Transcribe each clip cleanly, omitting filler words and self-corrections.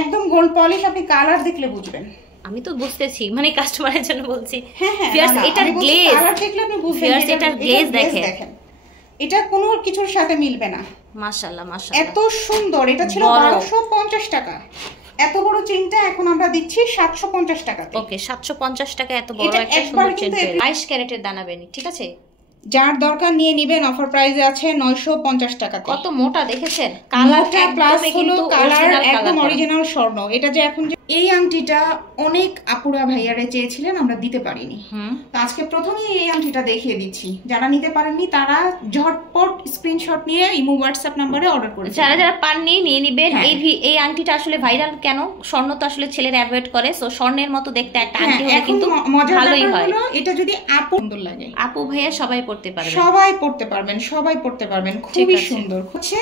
একদম gold polish, আপনি colour দেখলে বুঝবেন। আমি তো বুঝতেছি, মানে কাস্টমারের জন্য বলছি। হ্যাঁ হ্যাঁ, এটার গ্লেজ, কালার দেখলে আপনি বুঝবেন। এটার গ্লেজ দেখেন, এটা কোনো কিছুর সাথে মিলবে না। মাশাআল্লাহ মাশাআল্লাহ, এত সুন্দর। এটা ছিল 1250 টাকা, এত বড় চেইনটা এখন আমরা দিচ্ছি 750 টাকাতে। ওকে, 750 টাকা এত বড় একটা সুন্দর চেইন। 22 ক্যারেটের দানা বেনি, ঠিক আছে? যার দরকার নিয়ে নেবেন, অফার প্রাইসে আছে 950 টাকাতে। কত মোটা দেখেছেন, কালারটা প্লাস হলো কালার একদম অরিজিনাল স্বর্ণ। এটা যে এখন এই আংটিটা অনেক আপুরা ভাইয়ারে চেয়েছিলেন, আমরা দিতে পারিনি, তো আজকে প্রথমেই এই আংটিটা দেখিয়ে দিচ্ছি। যারা নিতে পারেননি তারা ঝটপট স্ক্রিনশট নিয়ে ইমো হোয়াটসঅ্যাপ নম্বরে অর্ডার করে, যারা যারা পাননি নিয়ে নেবেন। এই আংটিটা আসলে ভাইরাল কেন? স্বর্ণ তো আসলে ছেলেরা অ্যাভয়েড করে, সো স্বর্ণের মতো দেখতে একটা আংটি হলে কিন্তু ভালোই হয়। এটা যদি আপু সুন্দর লাগে, আপু ভাইয়া সবাই পড়তে পারবে, সবাই পড়তে পারবেন, সবাই পড়তে পারবেন, খুবই সুন্দর। হচ্ছে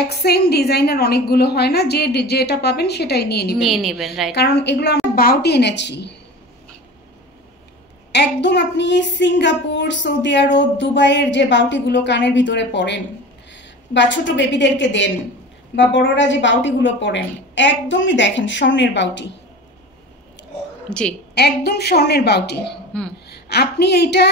এক সেম ডিজাইনের অনেকগুলো হয় না, যে যেটা পাবেন সেটাই নিয়ে নেবেন, রাইট? কারণ এগুলো আমরা বাউটি এনেছি একদম। আপনি সিঙ্গাপুর, সৌদি আরব, দুবাইয়ের যে বাউটিগুলো কানের ভিতরে পরেন, বা ছোট বেবিদেরকে দেন, বা বড়রা যে বাউটিগুলো পরেন, একদমই দেখেন স্বর্ণের বাউটি, জি একদম স্বর্ণের বাউটি। আপনি এইটা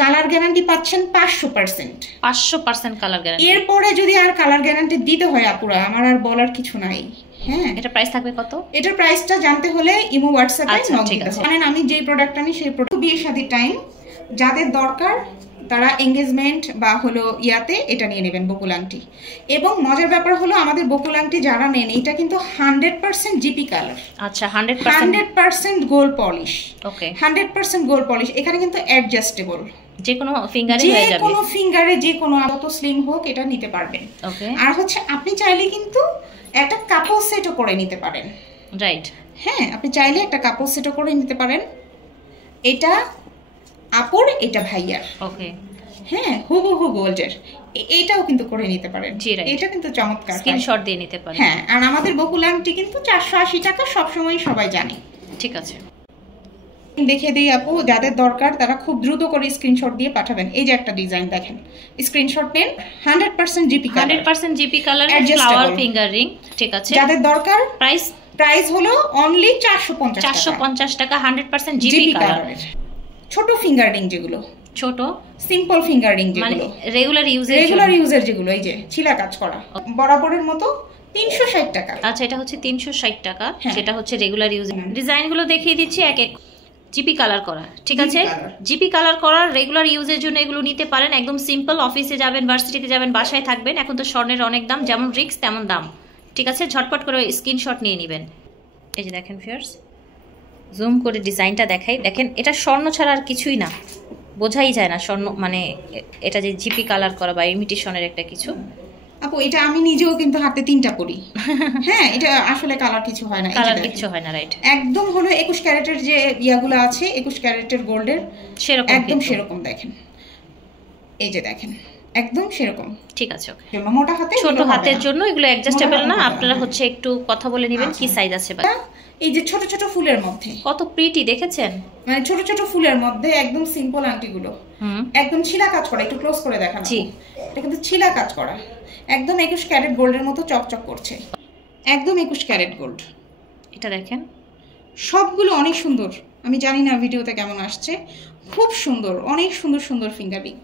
কালার গ্যারান্টি পাচ্ছেন 500%। 500% কালার গ্যারান্টি। এরপরে যদি আর কালার গ্যারান্টি দিতে হয় আপুরা, আমার আর বলার কিছু নাই। হ্যাঁ, এটা প্রাইস থাকবে কত? এটার প্রাইসটা জানতে হলে ইমো হোয়াটসঅ্যাপে নক দিতে হবে। মানে আমি যেই প্রোডাক্টটা নিই সেই প্রোডাক্ট, বিয়ে শাদীর টাইম যাদের দরকার তারা এঙ্গেজমেন্ট বা হলো ইয়াতে এটা নিয়ে নেবেন, বকুল আংটি। এবং মজার ব্যাপার হলো আমাদের বকুল আংটি যারা নেন, এটা কিন্তু 100% জিপি কালার। আচ্ছা, 100% গোল্ড পলিশ। ওকে, 100% গোল্ড পলিশ। এখানে কিন্তু অ্যাডজাস্টেবল, যে কোনো ফিঙ্গারে হয়ে যাবে, যে কোনো ফিঙ্গারে, যে কোনো যত স্লিম হোক এটা নিতে পারবেন। ওকে, আর হচ্ছে আপনি চাইলে কিন্তু একটা কাপড় সেটও করে নিতে পারেন, রাইট? হ্যাঁ, আপনি চাইলে একটা কাপড় সেটও করে নিতে পারেন। এটা আপুর, এটা ভাইয়ার। ওকে, হ্যাঁ, হুবহু গোল্ডের, এটাও কিন্তু করে নিতে পারেন। এটা কিন্তু চমৎকার, স্ক্রিনশট দিয়ে নিতে পারেন। হ্যাঁ, আর আমাদের বকুল আংটি কিন্তু 480 টাকা সবসময় সবাই জানে, ঠিক আছে? দেখিয়ে দিই আপু, যাদের দরকার তারা খুব দ্রুত করে স্ক্রিনশট দিয়ে পাঠাবেন। এই যে একটা ডিজাইন দেখেন, স্ক্রিনশট নেন। 100% GP colour, 100% GP colour, flower finger ring, ঠিক আছে? যাদের দরকার, প্রাইস হলো অনলি 450 টাকা। 100% জিপি কালারের ছোট ফিঙ্গার রিং, যেগুলো ছোট সিম্পল ফিঙ্গার রিং, যেগুলো রেগুলার ইউজের, যেগুলো এই যে ছিলা কাজ করা, বরাবরের মতো 360 টাকা। আচ্ছা, এটা হচ্ছে 360 টাকা, যেটা হচ্ছে রেগুলার ইউজ। ডিজাইনগুলো দেখিয়ে দিচ্ছি এক এক। জিপি কালার করা, ঠিক আছে? জিপি কালার করা রেগুলার ইউজের জন্য এগুলো নিতে পারেন। একদম সিম্পল, অফিসে যাবেন, ভার্সিটিতে যাবেন, বাসায় থাকবেন, এখন তো স্বর্ণের অনেক দাম, যেমন রিস্ক তেমন দাম, ঠিক আছে? ঝটপট করে স্ক্রিনশট নিয়ে নেবেন। এই যে দেখেন ভিউয়ার্স, জুম করে ডিজাইনটা দেখাই, দেখেন এটা স্বর্ণ ছাড়া আর কিছুই না, বোঝাই যায় না স্বর্ণ, মানে এটা যে জিপি কালার করা বা ইমিটেশনের একটা কিছু। আপু এটা আমি নিজেও কিন্তু হাতে 3টা পরি। হ্যাঁ, এটা আসলে কালার কিছু হয় না, কালার কিছু হয় না, রাইট? একদম হলো 21 ক্যারেটের যে ইয়াগুলো আছে, 21 ক্যারেটের গোল্ডের, সেরকম, একদম সেরকম দেখেন। এই যে দেখেন, একদম সেরকম, ঠিক আছে? ওকে, মোটা হাতে, ছোট হাতের জন্য এগুলো অ্যাডজাস্টেবল না, আপনারা হচ্ছে একটু কথা বলে নেবেন কি সাইজ আছে। এই যে ছোট ছোট ফুলের মধ্যে কত প্রিটি দেখেছেন, মানে ছোট ছোট ফুলের মধ্যে একদম সিম্পল আংটিগুলো, একদম ছিলা কাজ করা। একটু ক্লোজ করে দেখানো, এটা কিন্তু ছিলা কাজ করা, একদম 21 ক্যারেট গোল্ডের মতো চকচক করছে, একদম 21 ক্যারেট গোল্ড। এটা দেখেন, সবগুলো অনেক সুন্দর। আমি জানি না ভিডিওতে কেমন আসছে, খুব সুন্দর, অনেক সুন্দর সুন্দর ফিঙ্গারিং,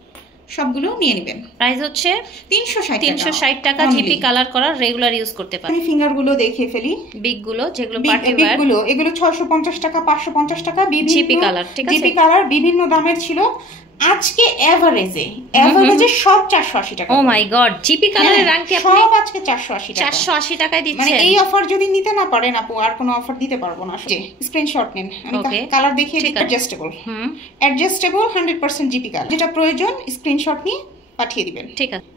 সবগুলো নিয়ে নেবেন। প্রাইস হচ্ছে 360 টাকা। জিপি কালার করা, রেগুলার ইউজ করতে পারেন। আমি ফিঙ্গারগুলো দেখিয়ে ফেলি, বিগ গুলো, যেগুলো পার্টি ওয়্যার, এগুলো 650 টাকা, 550 টাকা, জিপি কালার, ঠিক আছে? জিপি কালার বিভিন্ন দামের ছিল। আজকে এভারেজে সব 480 টাকা। ও মাই গড, জিপি কালারের আংটি আপনি সব আজকে 480 টাকায় দিচ্ছেন। মানে এই অফার যদি নিতে না পারেন আপু, আর কোনো অফার দিতে পারবো না। স্ক্রিনশট নিন, আমি কালার দেখিয়ে দিই। অ্যাডজাস্টেবল 100% জিপি কালার, যেটা প্রয়োজন স্ক্রিনশট নিয়ে পাঠিয়ে দিবেন, ঠিক আছে?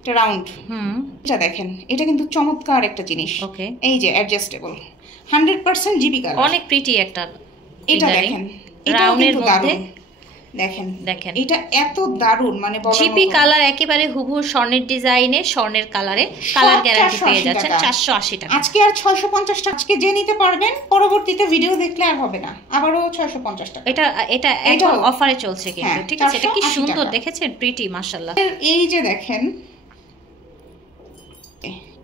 এটা রাউন্ড, এটা দেখেন, এটা কিন্তু চমৎকার একটা জিনিস। ওকে, এই যে অ্যাডজাস্টেবল 100% জিপি কালার, অনেক প্রিটি একটা। এটা দেখেন, রাউন্ডের মধ্যে দেখেন, এটা এত দারুণ, মানে জিপি কালার একেবারে হুবহু স্বর্ণের ডিজাইনে, স্বর্ণের কালারে, কালার গ্যারান্টি পেয়ে যাচ্ছেন 480 টাকা। আজকে আর 650 টাকা, আজকে যে নিতে পারবেন পরবর্তীতে ভিডিও দেখলে আর হবে না, আবারও 650 টাকা। এটা এখন অফারে চলছে কিন্তু, ঠিক আছে? এটা কি সুন্দর দেখেছেন, প্রিটি, মাশাআল্লাহ। এই যে দেখেন,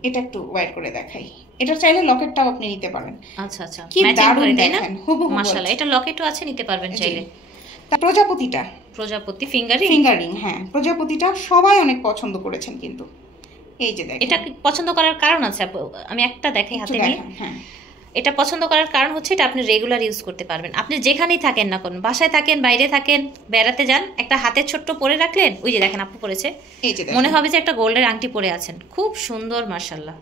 এটা একটু ওয়্যার করে দেখাই, এটা চাইলে লকেটটাও আপনি নিতে পারেন। আচ্ছা আচ্ছা, কি দারুণ দেখেন, হুবহু মাশাআল্লাহ। এটা লকেটও আছে, নিতে পারবেন চাইলে। প্রজাপতিটা, প্রজাপতি ফিঙ্গারিং, হ্যাঁ প্রজাপতিটা সবাই অনেক পছন্দ করেছেন কিন্তু। এই যে দেখেন, এটা পছন্দ করার কারণ আছে, আমি একটা দেখাই হাতে নিয়ে। হ্যাঁ, এটা পছন্দ করার কারণ হচ্ছে এটা আপনি রেগুলার ইউজ করতে পারবেন। আপনি যেখানেই থাকেন না কোন, বাসায় থাকেন, বাইরে থাকেন, বেড়াতে যান, একটা হাতে ছোট্ট পরে রাখলেন, ওই যে দেখেন আপু পরেছে, মনে হবে যে একটা গোল্ডের আংটি পরে আছেন। খুব সুন্দর মাশাআল্লাহ।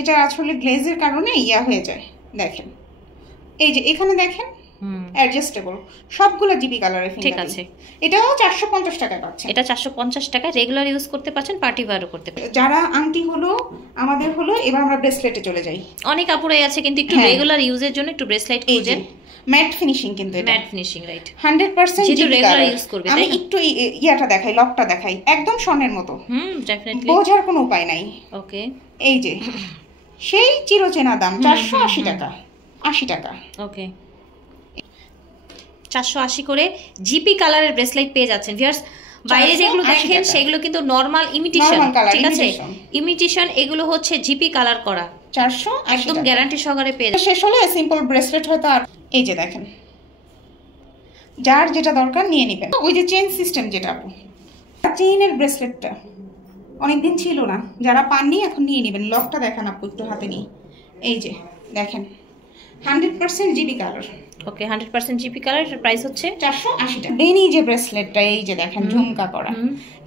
এটা আসলে গ্লেজের কারণে ইয়া হয়ে যায়, দেখেন এই যে এখানে দেখেন অ্যাডজাস্টেবল, সবগুলো জিপি কালারের ফিঙ্গার। ঠিক আছে, এটাও 450 টাকা পাচ্ছেন। এটা 450 টাকা, রেগুলার ইউজ করতে পারছেন, পার্টি ওয়্যারও করতে পারছেন। যারা আংটি হলো আমাদের হলো, এবার আমরা ব্রেসলেটে চলে যাই। অনেক আপুরাই আছে কিন্তু একটু রেগুলার ইউজের জন্য একটু ব্রেসলেট খুঁজেন। ম্যাট ফিনিশিং, কিন্তু এটা ম্যাট ফিনিশিং, রাইট, 100% যেটা রেগুলার ইউজ করবে। আমি একটু ইয়াটা দেখাই, লকটা দেখাই, একদম স্বর্ণের মতো, ডেফিনেটলি বোঝার কোনো উপায় নাই। ওকে, এই যে সেই চিরচেনা দাম 480 টাকা, 80 টাকা। ওকে, 480 করে জিপি কালারের ব্রেসলেট পেয়ে যাচ্ছেন ভিউয়ার্স। বাইরে যেগুলো দেখেন সেগুলো কিন্তু নরমাল ইমিটেশন, ঠিক আছে, ইমিটেশন। এগুলো হচ্ছে জিপি কালার করা, 480 একদম গ্যারান্টি সহকারে পেয়ে যাবেন। শেষ হলে সিম্পল ব্রেসলেট হয়তো। আর এই যে দেখেন, যার যেটা দরকার নিয়ে নেবেন। ওই যে চেইন সিস্টেম, যেটা আপু চেইনের ব্রেসলেটটা অনেকদিন ছিল না, যারা পাননি এখন নিয়ে নেবেন। লকটা দেখেন আপু একটু হাতে নিয়ে, এই যে দেখেন 100% জিপি কালার। ওকে, 100% জিপি কালার। এর প্রাইস হচ্ছে 480 টাকা। বেনি যে ব্রেসলেটটা, এই যে দেখেন ঝুমকা করা,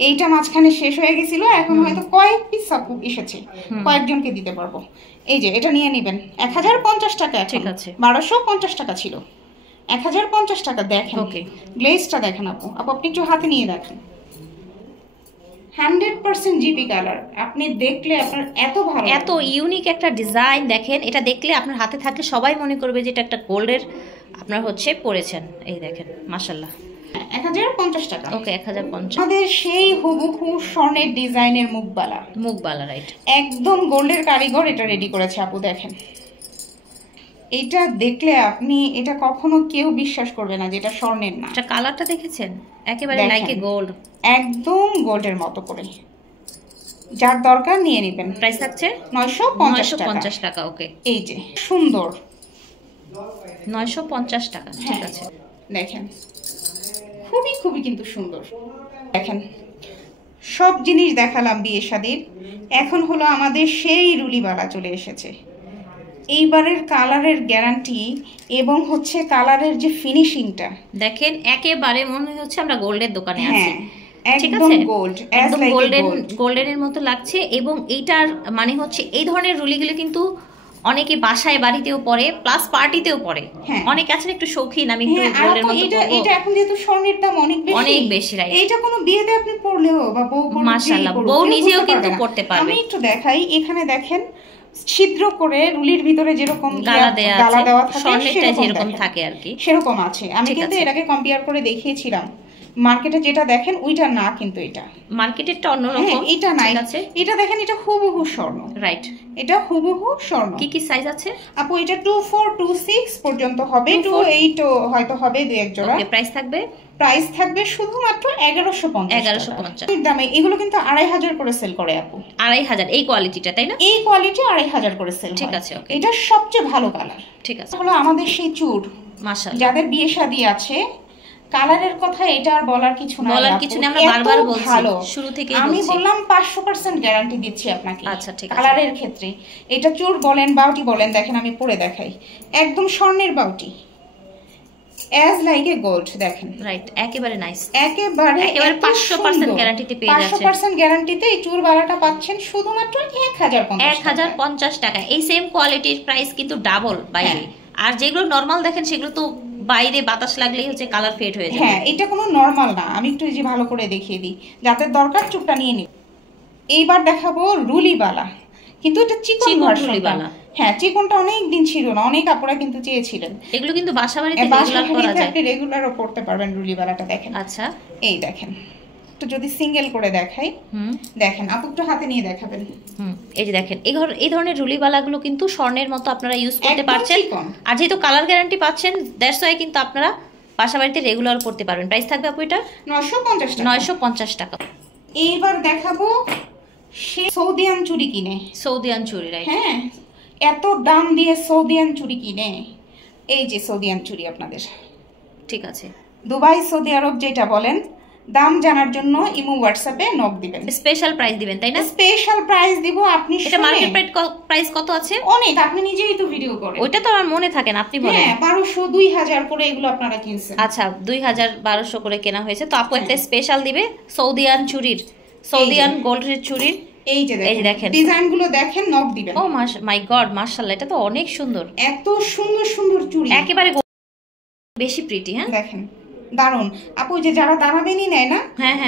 এইটা মাঝখানে শেষ হয়ে গেছিল, এখন হয়তো কয়েক পিস আপু এসেছে, কয়েকজনকে দিতে পারবো। এই যে এটা নিয়ে নেবেন 1050 টাকা। ঠিক আছে, 1250 টাকা ছিল, 1050 টাকা। দেখেন ওকে, গ্লেজটা দেখেন আপু, আপনি একটু হাতে নিয়ে দেখেন, 100% জিপি কালার। আপনি দেখলে আপনার এত ভালো, এত ইউনিক একটা ডিজাইন দেখেন। এটা দেখলে আপনার হাতে থাকলে সবাই মনে করবে যে এটা একটা গোল্ডের আপনার হচ্ছে পরেছেন। এই দেখেন মাশাআল্লাহ, 1050 টাকা। ওকে, 1050। আমাদের সেই হুবহু স্বর্ণের ডিজাইনের মুখবালা, রাইট, একদম গোল্ডের কারিগর এটা রেডি করেছে আপু। দেখেন এটা দেখলে আপনি এটা কখনো কেউ বিশ্বাস করবে না যে এটা স্বর্ণের না। এটা কালারটা দেখেছেন, একেবারে লাইক এ গোল্ড, একদম গোল্ডের মতো করে। যার দরকার নিয়ে নেবেন। প্রাইস থাকছে 950 টাকা। ওকে, এই যে সুন্দর 950 টাকা। ঠিক আছে, দেখেন খুবই খুবই কিন্তু সুন্দর। দেখেন সব জিনিস দেখালাম বিয়ে শাদীর, এখন হলো আমাদের সেই রুলিবালা চলে এসেছে। এইবারের কালারের গ্যারান্টি এবং হচ্ছে কালারের যে ফিনিশিংটা দেখেন, একেবারে মনে হচ্ছে আমরা গোল্ডের দোকানে আছি। একদম গোল্ড, একদম গোল্ডেনের মতো লাগছে। এবং এইটার মানে হচ্ছে এই ধরনের রুলিগুলো কিন্তু অনেকে বাসায় বাড়িতেও পরে, প্লাস পার্টিতেও পরে। অনেক আছে একটু শৌখিন, আমি একটু গোল্ডের মতো পরবো। এটা এখন যেহেতু স্বর্ণের দাম অনেক বেশি, রাইট, এটা কোনো বিয়েতে আপনি পরলেও বা বউ মাশাআল্লাহ বউ নিজেও কিন্তু পড়তে পারবে। আমি একটু দেখাই, এখানে দেখেন ছিদ্র করে রুলির ভিতরে যেরকম গালা দেওয়া থাকে, স্বর্ণেরটা যেরকম থাকে আর কি, সেরকম আছে। আমি কিন্তু এটাকে কম্পেয়ার করে দেখিয়েছিলাম। মার্কেটে যেটা দেখেন ওইটা না, কিন্তু এটা মার্কেটেরটা অন্যরকম, এটা নাই। এটা দেখেন, এটা হুবহু স্বর্ণ, রাইট, এটা হুবহু স্বর্ণ। কি কি সাইজ আছে আপু? এটা 24, 26 পর্যন্ত হবে, 28 হয়তো হবে, দুই এক জোড়া। প্রাইস থাকবে শুধুমাত্র 1150 দামে। এগুলো কিন্তু 2500 করে সেল করে আপু। 2500 এই কোয়ালিটিটা, তাই না? এই কোয়ালিটি 2500 করে সেল। ঠিক আছে, এটা সবচেয়ে ভালো কালার। ঠিক আছে, হলো আমাদের সেই চুড়, মাশাআল্লাহ, যাদের বিয়ে শাদী আছে। কালারের কথা এটা আর বলার কিছু না, আমরা বারবার বলছি, শুরু থেকে আমি বললাম 500% গ্যারান্টি দিচ্ছি আপনাকে। আচ্ছা, ঠিক আছে। কালারের ক্ষেত্রে এটা চুড় বলেন, বাউটি বলেন, দেখেন আমি পরে দেখাই, একদম স্বর্ণের বাউটি, as like a gold। দেখেন, রাইট, একেবারে নাইস, একেবারে 500% গ্যারান্টিতে পেয়ে যাচ্ছেন। 500% গ্যারান্টিতে এই চুড় বালাটা পাচ্ছেন শুধুমাত্র 1050 টাকা। এই সেম কোয়ালিটির প্রাইস কিন্তু ডাবল বাইরে। আর যেগুলো নরমাল দেখেন সেগুলো তো বাইরে বাতাস লাগলেই হচ্ছে কালার ফেড হয়ে যায়। এটা কোনো নরমাল না। আমি একটু যে ভালো করে দেখিয়ে দিই, যাদের দরকার চুপটা নিয়ে নিন। এইবার দেখাবো রুলিবালা, কিন্তু এটা চিকন রুলিবালা। চিকনটা অনেক দিন ছিল না, অনেক আপুরা কিন্তু চেয়েছিলেন। এগুলো কিন্তু বাসা বাড়িতে রেগুলার করা যায়, আপনি রেগুলারও পড়তে পারবেন রুলিবালাটা। দেখেন, আচ্ছা, এই দেখেন, তো যদি সিঙ্গেল করে দেখাই, দেখেন আপু একটু হাতে নিয়ে দেখাবেন। এই যে দেখেন, এই ধরনের রুলিবালাগুলো কিন্তু স্বর্ণের মতো আপনারা ইউজ করতে পারছেন। আর যেহেতু কালার গ্যারান্টি পাচ্ছেন, দ্যাটস ওয়াই কিন্তু আপনারা বাসা বাড়িতে রেগুলার পড়তে পারবেন। প্রাইস থাকবে আপু এটা 950 টাকা। এইবার দেখাবো সে সৌদিয়ান চুড়ি কিনে, সৌদিয়ান চুড়ি, রাইট? হ্যাঁ, এত দাম দিয়ে সৌদিয়ান চুড়ি কিনে। এই যে সৌদিয়ান চুড়ি আপনাদের, ঠিক আছে। দুবাই সৌদি আরব যেটা বলেন, দাম জানার জন্য ইমো হোয়াটসঅ্যাপে নক দিবেন, স্পেশাল প্রাইস দিবেন, তাই না? স্পেশাল প্রাইস দিব। আপনি এটা মার্কেট প্রাইস কত আছে? অনেক, আপনি নিজেই তো ভিডিও করেন, ওইটা তো আমার মনে থাকে না, আপনি বলেন। হ্যাঁ, 1200 2000 করে এগুলো আপনারা কিনছেন। আচ্ছা, 2000 1200 করে কেনা হয়েছে। তো আপু একটা স্পেশাল দিবে সৌদিয়ান চুড়ির, সৌদিয়ান গোল্ডের চুড়ির। এই যে দেখেন ডিজাইনগুলো দেখেন, নক দিবেন। ও মাই গড, মাশাআল্লাহ, এটা তো অনেক সুন্দর, এত সুন্দর সুন্দর চুড়ি, একেবারে বেশি প্রিটি। হ্যাঁ, দেখেন দারুন। আপু যে যারা দানাবেনি নেয় না,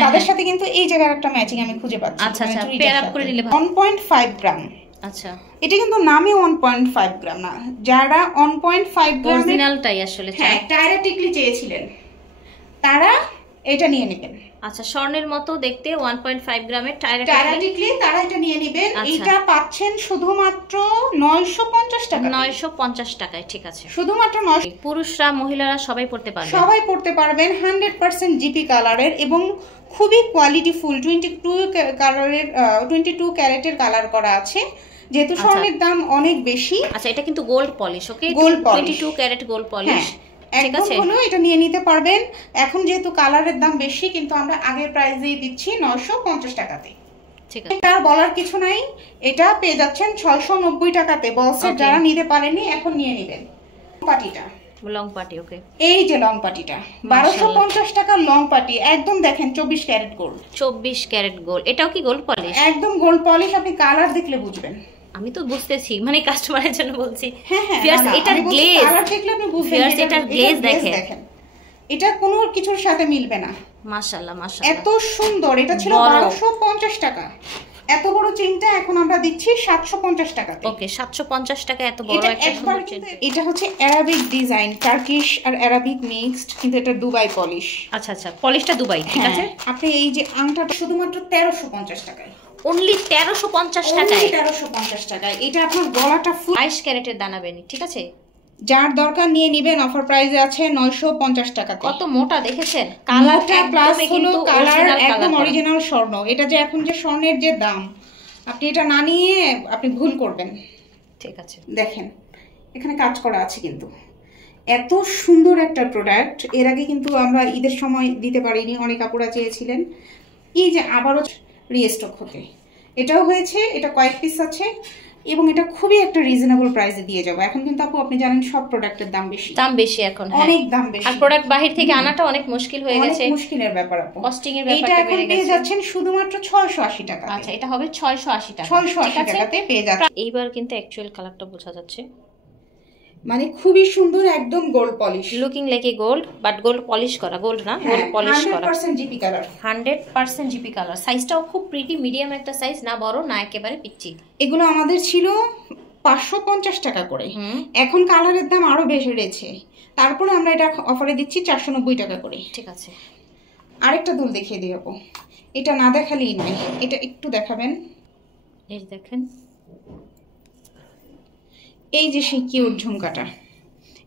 তাদের সাথে কিন্তু এই জায়গার একটা ম্যাচিং আমি খুঁজে পাচ্ছি। আচ্ছা আচ্ছা, পেয়ার আপ করে নিলে 1.5 গ্রাম। আচ্ছা, এটা কিন্তু নামে 1.5 গ্রাম না, যারা 1.5 গ্রাম অরিজিনালটাই আসলে ডাইরেক্টলি চেয়েছিলেন তারা এটা নিয়ে নেবেন। আচ্ছা, স্বর্ণের মতো দেখতে 1.5 গ্রামের ডাইরেক্টলি তারা এটা নিয়ে নেবেন। এটা পাচ্ছেন শুধুমাত্র 950 টাকা, 950 টাকায়। ঠিক আছে, শুধুমাত্র 9। পুরুষরা মহিলারা সবাই পড়তে পারবে, সবাই পড়তে পারবেন। 100% জিপি কালারের এবং খুবই কোয়ালিটি ফুল। 22 ক্যারেটের কালার করা আছে, যেহেতু স্বর্ণের দাম অনেক বেশি। আচ্ছা, এটা কিন্তু gold polish. Okay, gold polish, 22 carat gold polish. ঠিক আছে, হলো এটা নিয়ে নিতে পারবেন। এখন যেহেতু কালারের দাম বেশি, কিন্তু আমরা আগের প্রাইসেই দিচ্ছি 950 টাকাতে। ঠিক আছে, এটা বলার কিছু নাই, এটা পেয়ে যাচ্ছেন 690 টাকাতে। বলসেট যারা নিতে পারেনি এখন নিয়ে নেবেন। পাটিটা লং পাটি। ওকে, এই যে লং পাটিটা 1250 টাকা লং পাটি, একদম দেখেন 24 ক্যারেট গোল্ড। 24 carat gold. এটাও কি গোল্ড পলিশ? একদম গোল্ড পলিশ, আপনি কালার দেখলে বুঝবেন। আমি তো বুঝতেছি, মানে কাস্টমারের জন্য বলছি। হ্যাঁ হ্যাঁ, এটার গ্লেজ, কালার দেখলে আপনি বুঝবেন। এটার গ্লেজ দেখেন, এটা কোনো কিছুর সাথে মিলবে না। মাশাআল্লাহ মাশাআল্লাহ, এত সুন্দর। এটা ছিল 1250 টাকা, এত বড় চেইনটা এখন আমরা দিচ্ছি 750 টাকা। ওকে, 750 টাকা এত বড় একটা সুন্দর চেইন। এটা হচ্ছে অ্যারাবিক ডিজাইন, টার্কিশ আর অ্যারাবিক মিক্সড, কিন্তু এটা দুবাই পলিশ। আচ্ছা আচ্ছা, পলিশটা দুবাই। ঠিক আছে, আপনি এই যে আংটাটা শুধুমাত্র 1350 টাকায়, অনলি 1350 টাকায়। 1350 টাকায়। এটা আপনার গলাটা ফুল 22 ক্যারেটের দানাবেনি। ঠিক আছে, যার দরকার নিয়ে নেবেন। অফার প্রাইসে আছে 950 টাকাতে। কত মোটা দেখেছেন, কালারটা প্লাস হলো কালার একদম অরিজিনাল স্বর্ণ। এটা যে এখন যে স্বর্ণের যে দাম, আপনি এটা না নিয়ে আপনি ভুল করবেন। ঠিক আছে, দেখেন এখানে কাজ করা আছে, কিন্তু এত সুন্দর একটা প্রোডাক্ট এর আগে কিন্তু আমরা ঈদের সময় দিতে পারিনি, অনেক আপুরা চেয়েছিলেন। এই যে আবারও রিস্টক হতে এটাও হয়েছে, এটা কয়েক পিস আছে এবং এটা খুবই একটা রিজনেবল প্রাইসে দিয়ে যাবো। এখন কিন্তু আপু আপনি জানেন সব প্রোডাক্টের দাম বেশি এখন, অনেক দাম বেশি, আর প্রোডাক্ট বাহির থেকে আনাটা অনেক মুশকিল হয়ে গেছে, অনেক মুশকিলের ব্যাপার আপু। কস্টিং এর ব্যাপারটা এটা এখন পেয়ে যাচ্ছেন শুধুমাত্র 680 টাকা। আচ্ছা, এটা হবে 680 টাকা। 680 টাকাতে পেয়ে যাচ্ছেন। এইবার কিন্তু অ্যাকচুয়াল কালারটা বোঝা যাচ্ছে, মানে খুবই সুন্দর, একদম gold polish, looking like a gold, but gold polish করা, গোল্ড না, গোল্ড পলিশ করা। 100% জিপি কালার, 100% জিপি কালার। সাইজটাও খুব প্রিটি, মিডিয়াম একটা সাইজ, না বড় না একেবারে পিচ্চি। এগুলো আমাদের ছিল 550 টাকা করে, এখন কালারের দাম আরো বেশি রয়েছে, তারপরে আমরা এটা অফারে দিচ্ছি 490 টাকা করে। ঠিক আছে, আরেকটা দুল দেখিয়ে দিই আপু, এটা না দেখালেই নয়, এটা একটু দেখাবেন। এই দেখেন, এই যে সেই কিউট ঝুমকাটা,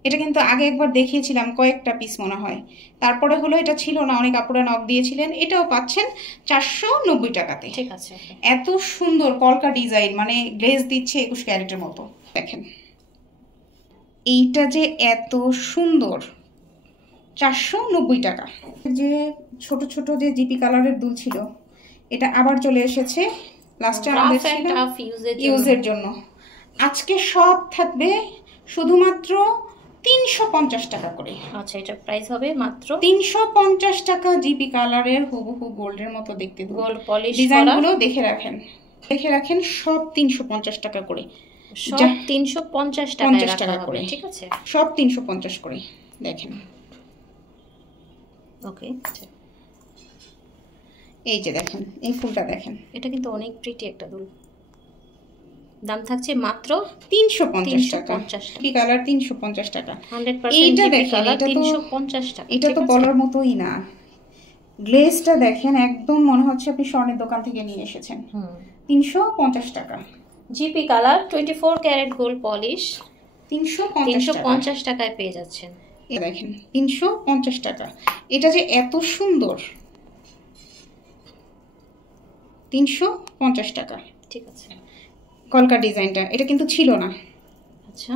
এটা কিন্তু আগে একবার দেখিয়েছিলাম কয়েকটা পিস মনে হয়, তারপরে হলো এটা ছিল না, অনেক আপুরা নক দিয়েছিলেন। এটাও পাচ্ছেন 490 টাকাতে। ঠিক আছে, এত সুন্দর কলকা ডিজাইন, মানে গ্লেজ দিচ্ছে 21 ক্যারেটের মতো। দেখেন এইটা যে এত সুন্দর, 490 টাকা। যে ছোট ছোট যে জিপি কালারের দুল ছিল, এটা আবার চলে এসেছে লাস্টে আমাদের ইউজের জন্য। আজকে সব থাকবে শুধুমাত্র 350 টাকা করে। আচ্ছা, এটা প্রাইস হবে মাত্র 350 টাকা। জিপি কালারের হুবহু গোল্ডের মতো দেখতে, গোল্ড পলিশ ডিজাইনগুলো দেখে রাখেন, সব 350 টাকা করে, সব 350 টাকা করে। ঠিক আছে, সব 350 করে। দেখেন, ওকে, এই যে দেখেন এই ফুলটা দেখেন, এটা কিন্তু অনেক প্রিটি একটা দুল। দাম থাকছে মাত্র 350 টাকা। কি কালার 350 টাকা। 100% এইটা দেখেন, এটা 350 টাকা। এটা তো বলার মতোই না। গ্লেজটা দেখেন, একদম মনে হচ্ছে আপনি স্বর্ণের দোকান থেকে নিয়ে এসেছেন। 350 টাকা। GP colour 24 carat gold polish 350 টাকায় পেয়ে যাচ্ছেন। এই দেখেন 350 টাকা। এটা যে এত সুন্দর, 350 টাকা। ঠিক আছে। কলকা ডিজাইনটা এটা কিন্তু ছিল না। আচ্ছা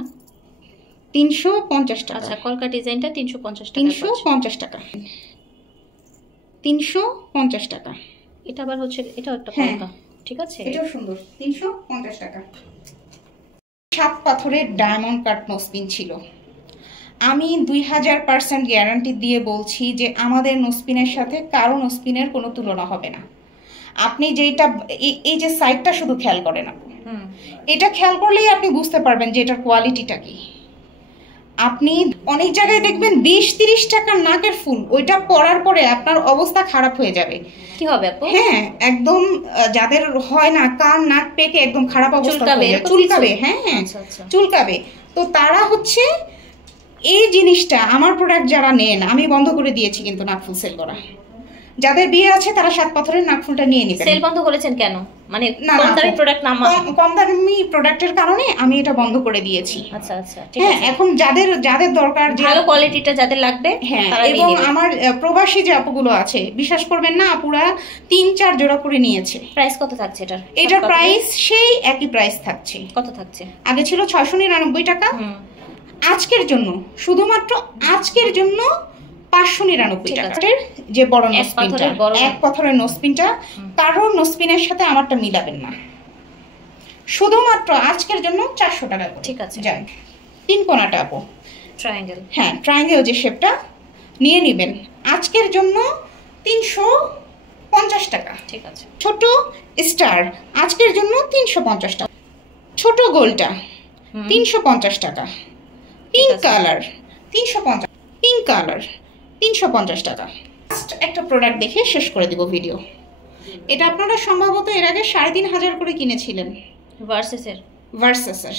350 টাকা। আচ্ছা কলকা ডিজাইনটা 350 টাকা। 350 টাকা। 350 টাকা। এটা আবার হচ্ছে এটাও একটা কলকা। ঠিক আছে, এটাও সুন্দর। 350 টাকা। 7 পাথরের ডায়মন্ড কাট নোসপিন ছিল। আমি 2000% গ্যারান্টি দিয়ে বলছি যে আমাদের নোসপিনের সাথে কারো নোসপিনের কোনো তুলনা হবে না। আপনি যেটা এই যে সাইডটা শুধু খেয়াল করেন, এটা খেয়াল করলেই আপনি বুঝতে পারবেন যে এটার কোয়ালিটিটা কি। আপনি অনেক জায়গায় দেখবেন 20-30 টাকার নাকের ফুল, ওইটা পরার পরে আপনার অবস্থা খারাপ হয়ে যাবে। কি হবে আপু? হ্যাঁ একদম, যাদের হয় না কান নাক পেকে একদম খারাপ অবস্থা হয়ে যায়, চুলকাবে। হ্যাঁ চুলকাবে। তো তারা হচ্ছে এই জিনিসটা, আমার প্রোডাক্ট যারা নেন, আমি বন্ধ করে দিয়েছি কিন্তু নাকফুল সেল করা। যাদের বিয়ে আছে তারা 7 পাথরের নাকফুলটা নিয়ে নেবেন। সেল বন্ধ করেছেন কেন? মানে কম দামি প্রোডাক্ট না, কম দামি প্রোডাক্টের কারণে আমি এটা বন্ধ করে দিয়েছি। আচ্ছা আচ্ছা। হ্যাঁ এখন যাদের দরকার, ভালো কোয়ালিটিটা যাদের লাগবে, হ্যাঁ। এবং আমার প্রবাসী যে আপুগুলো আছে, বিশ্বাস করবেন না, আপুরা 3-4 জোড়া করে নিয়েছে। প্রাইস কত থাকছে এটার? এটার প্রাইস সেই একই প্রাইস থাকছে। কত থাকছে? আগে ছিল 699 টাকা। আজকের জন্য, শুধুমাত্র আজকের জন্য 599 টাকার যে বড় নোসপিনটা, এক পাথরের নোসপিনটা, কারোর নোসপিনের সাথে আমারটা মিলাবেন না। শুধুমাত্র আজকের জন্য 400 টাকা। ঠিক আছে। যাই 3 কোণাটা আপু, ট্রায়াঙ্গেল। হ্যাঁ ট্রায়াঙ্গেল যে শেপটা নিয়ে নেবেন আজকের জন্য 350 টাকা। ঠিক আছে। ছোট স্টার আজকের জন্য 350 টাকা। ছোট গোলটা 350 টাকা। পিঙ্ক কালার 350, পিঙ্ক কালার 350 টাকা। একটা প্রোডাক্ট দেখে শেষ করে দিব ভিডিও। এটা আপনারা সম্ভবত এর আগে 3500 করে কিনেছিলেন, ভার্সেসের।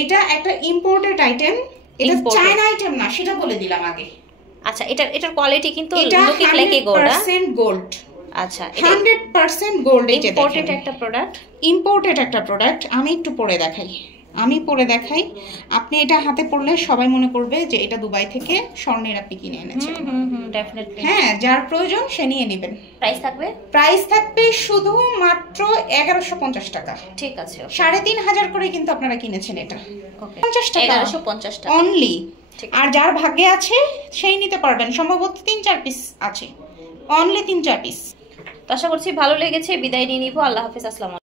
এটা একটা ইম্পোর্টেড আইটেম, এটা চায়না আইটেম না, সেটা বলে দিলাম আগে। আচ্ছা এটার কোয়ালিটি কিন্তু looking like a gold. 100% gold. আচ্ছা 100% গোল্ড। এটা ইম্পোর্টেড একটা প্রোডাক্ট, ইম্পোর্টেড একটা প্রোডাক্ট। আমি একটু পরে দেখাই, আপনি এটা হাতে পড়লে সবাই মনে করবে যে এটা দুবাই থেকে স্বর্ণের আপনি কিনে এনেছেন। ডেফিনেটলি। হ্যাঁ যার প্রয়োজন সে নিয়ে নেবেন। প্রাইস থাকবে শুধুমাত্র 1150 টাকা। ঠিক আছে। 3500 করে কিন্তু আপনারা কিনেছেন এটা। 50 টাকা, 1150 টাকা অনলি। আর যার ভাগ্যে আছে সেই নিতে পারবেন। সম্ভবত 3-4 পিস আছে, অনলি 3-4 পিস। আশা করছি ভালো লেগেছে। বিদায় নিয়ে নিব। আল্লাহ হাফেজ। আসসালামু আলাইকুম।